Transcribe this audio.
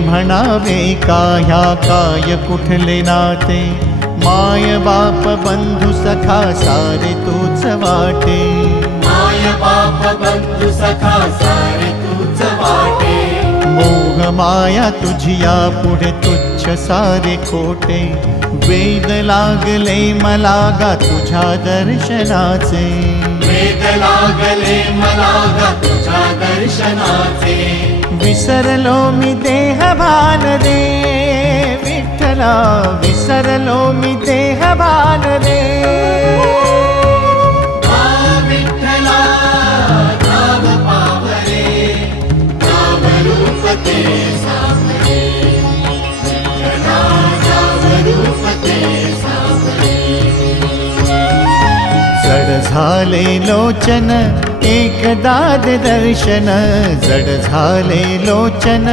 म्हणावे काह्या काय कुठले नाते, माय बाप बंधू सखा सारे तूच वाटे, माय बाप बंधू सखा सारे तूच वाटे, मोह माया तुझिया पुढे तुच्छ सारे खोटे, वेद लागले मला गा तुझ्या दर्शनाचे, वेद लागले मला गा तुझ्या दर्शनाचे, विसरलो मी देह भान रे विठ्ठला, विसरलो मी देह भान रे, विठ्ठला नाम पावरे, नाम रूप ते सावरे, विठ्ठला नाम रूप ते सावरे, जड झाले लोचन एकदा दे दर्शन, जड झाले लोचन